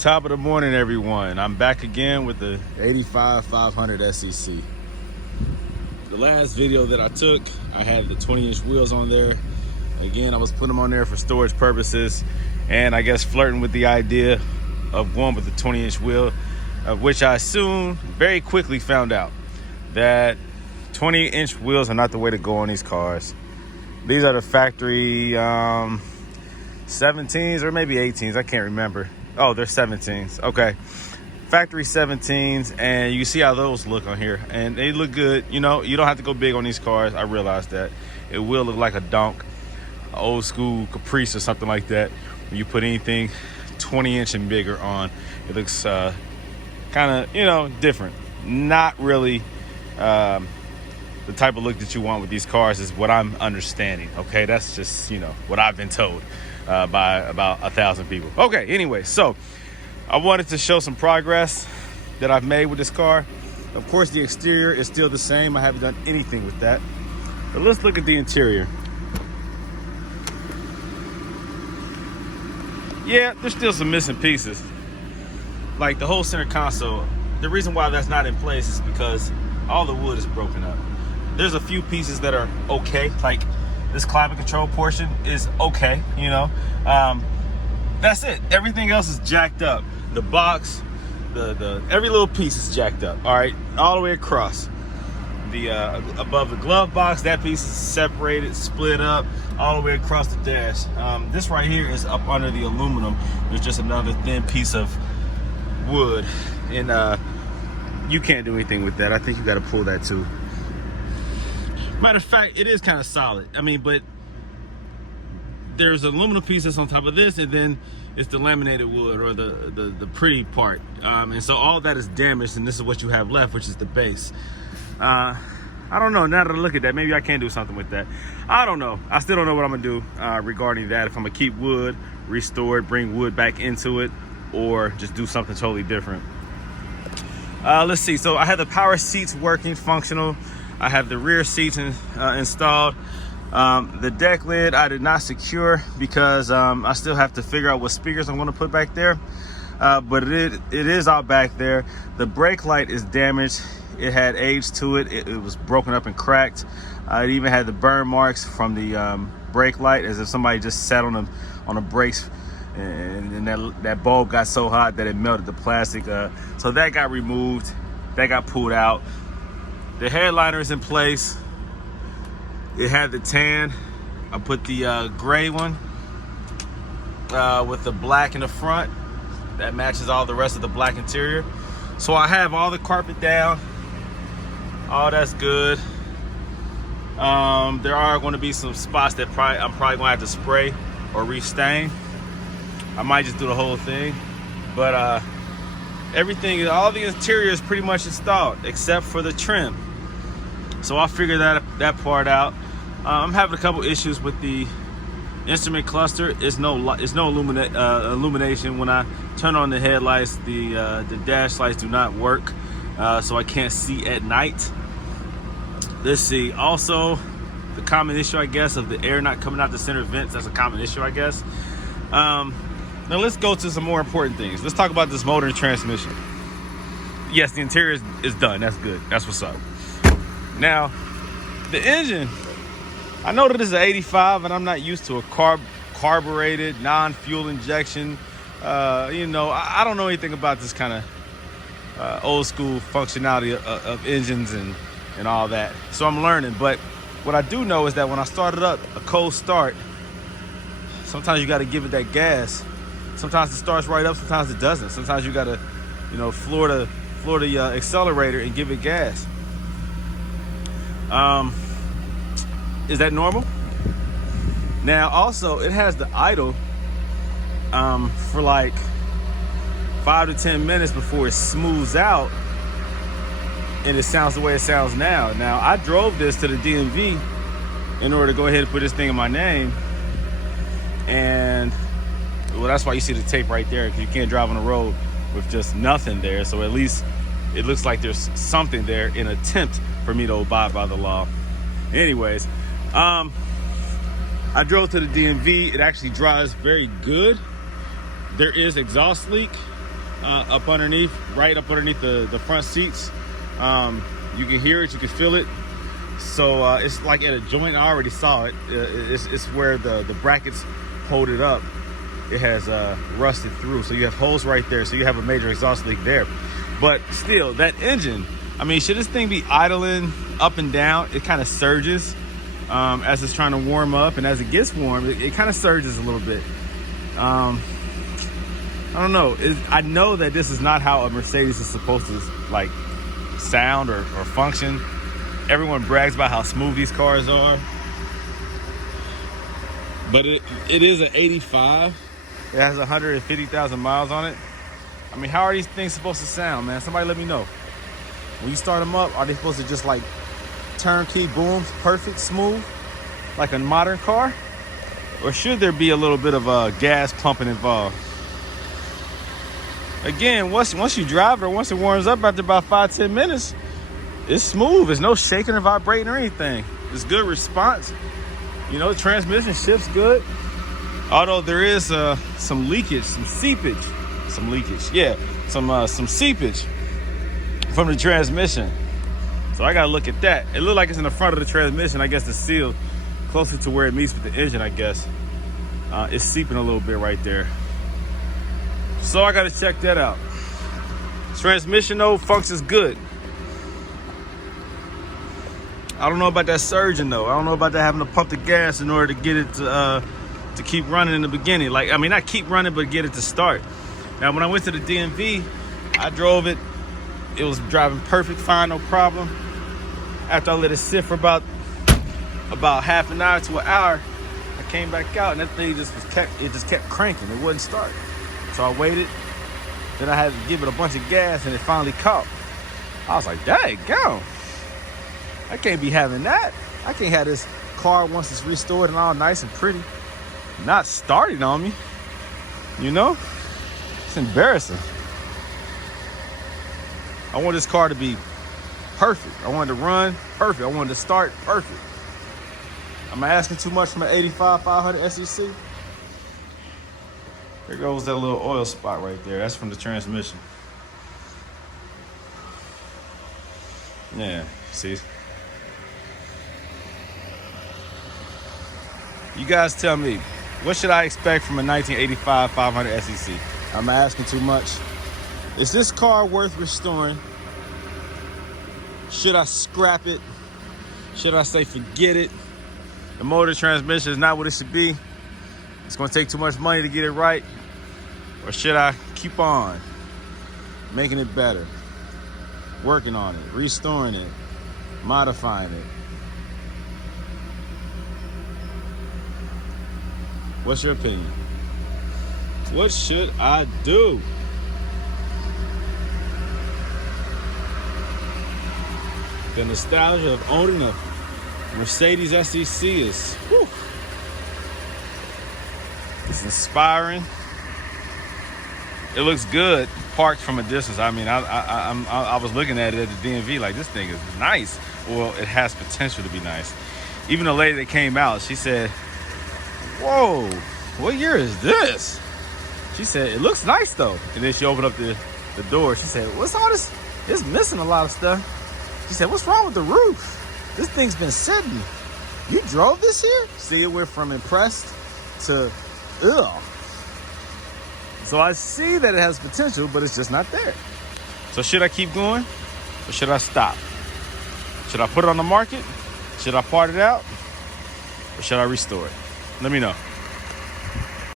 Top of the morning, everyone. I'm back again with the 85 500 SEC. The last video that I took, I had the 20-inch wheels on there. Again, I was putting them on there for storage purposes, and I guess flirting with the idea of going with the 20-inch wheel, of which I soon, very quickly found out that 20-inch wheels are not the way to go on these cars. These are the factory 17s or maybe 18s, I can't remember. Oh, they're 17s. Okay. Factory 17s, and you see how those look on here. And they look good. You know, you don't have to go big on these cars. I realize that. It will look like a donk, old school Caprice or something like that. When you put anything 20-inch and bigger on, it looks kind of, you know, different. Not really the type of look that you want with these cars is what I'm understanding. Okay, that's just, you know, what I've been told by about 1,000 people. Okay, anyway, so I wanted to show some progress that I've made with this car. Of course, the exterior is still the same. I haven't done anything with that. But let's look at the interior. Yeah, there's still some missing pieces. Like the whole center console. The reason why that's not in place is because all the wood is broken up. There's a few pieces that are okay, like this climate control portion is okay, you know. That's it. Everything else is jacked up. The box, the every little piece is jacked up. All right, all the way across. The above the glove box, that piece is separated, split up, all the way across the dash. This right here is up under the aluminum. There's just another thin piece of wood, and you can't do anything with that. I think you got to pull that too. Matter of fact, it is kind of solid. I mean, but there's aluminum pieces on top of this, and then it's the laminated wood, or the pretty part. And so all that is damaged, and this is what you have left, which is the base. I don't know. Now that I look at that, maybe I can do something with that. I don't know. I still don't know what I'm gonna do regarding that. If I'm gonna keep wood, restore it, bring wood back into it, or just do something totally different. Let's see. So I have the power seats working, functional. I have the rear seats installed. The deck lid I did not secure because I still have to figure out what speakers I'm going to put back there. But it is all back there. The brake light is damaged. It had age to it. It was broken up and cracked. It even had the burn marks from the brake light, as if somebody just sat on the brakes, and that bulb got so hot that it melted the plastic. So that got removed. That got pulled out. The headliner is in place. It had the tan. I put the gray one with the black in the front. That matches all the rest of the black interior. So I have all the carpet down. All that's good. There are going to be some spots that I'm probably going to have to spray or restain. I might just do the whole thing. But everything, all the interior is pretty much installed except for the trim. So I'll figure that part out. I'm having a couple issues with the instrument cluster. It's no illumination. When I turn on the headlights, the dash lights do not work, so I can't see at night. Let's see. Also, the common issue, I guess, of the air not coming out the center vents. That's a common issue, I guess. Now let's go to some more important things. Let's talk about this motor and transmission. Yes, the interior is done. That's good. That's what's up. Now, the engine, I know that this is an 85, and I'm not used to a carbureted, non-fuel injection. You know, I don't know anything about this kind of old school functionality of engines and all that. So I'm learning. But what I do know is that when I started up a cold start, sometimes you got to give it that gas. Sometimes it starts right up, sometimes it doesn't. Sometimes you got to, you know, floor the accelerator and give it gas. Is that normal? Now, also, it has the idle for like 5 to 10 minutes before it smooths out, and it sounds the way it sounds now. Now, I drove this to the DMV in order to go ahead and put this thing in my name, and well, that's why you see the tape right there, because you can't drive on the road with just nothing there. So at least it looks like there's something there in an attempt for me to abide by the law. Anyways, I drove to the DMV. It actually drives very good. There is exhaust leak. up underneath, right up underneath the front seats. You can hear it, you can feel it. So it's like at a joint. I already saw it. It's where the brackets hold it up. It has rusted through, so you have holes right there. So you have a major exhaust leak there. But still, that engine, I mean, should this thing be idling up and down? It kind of surges as it's trying to warm up, and as it gets warm, it kind of surges a little bit. I don't know. I know that this is not how a Mercedes is supposed to like sound or function. Everyone brags about how smooth these cars are, but it is an 85. It has 150,000 miles on it. I mean, how are these things supposed to sound, man? Somebody let me know. When you start them up, are they supposed to just like turnkey, boom, perfect, smooth, like a modern car? Or should there be a little bit of gas pumping involved? Again, once you drive it, or once it warms up after about 5-10 minutes, it's smooth. There's no shaking or vibrating or anything. It's good response. You know, the transmission shifts good. Although there is some leakage, some seepage. Yeah, some seepage from the transmission. So I gotta look at that. It looked like it's in the front of the transmission. I guess the seal closer to where it meets with the engine, I guess. It's seeping a little bit right there. So I gotta check that out. Transmission though, functions good. I don't know about that surging though. I don't know about that having to pump the gas in order to get it to keep running in the beginning. Like, I mean, not keep running, but get it to start. Now, when I went to the DMV, I drove it. It was driving perfect, fine, no problem. After I let it sit for about half an hour to an hour, I came back out and that thing just kept cranking. It wouldn't start. So I waited. Then I had to give it a bunch of gas and it finally caught. I was like, dang, go. I can't be having that. I can't have this car once it's restored and all nice and pretty not starting on me. You know? It's embarrassing. I want this car to be perfect. I want it to run perfect. I want it to start perfect. Am I asking too much from an 85 500 SEC? There goes that little oil spot right there. That's from the transmission. Yeah, see? You guys tell me, what should I expect from a 1985 500 SEC? Am I asking too much? Is this car worth restoring? Should I scrap it? Should I say forget it? The motor transmission is not what it should be. It's gonna take too much money to get it right. Or should I keep on making it better? Working on it, restoring it, modifying it. What's your opinion? What should I do? The nostalgia of owning a Mercedes SEC is, whew, it's inspiring. It looks good parked from a distance. I mean, I was looking at it at the DMV like, this thing is nice. Well, it has potential to be nice. Even the lady that came out, she said, whoa, what year is this? She said, it looks nice though. And then she opened up the door. She said, what's all this? It's missing a lot of stuff. She said, what's wrong with the roof? This thing's been sitting. You drove this here? See, it went from impressed to ugh. So I see that it has potential, but it's just not there. So should I keep going or should I stop? Should I put it on the market? Should I part it out? Or should I restore it? Let me know.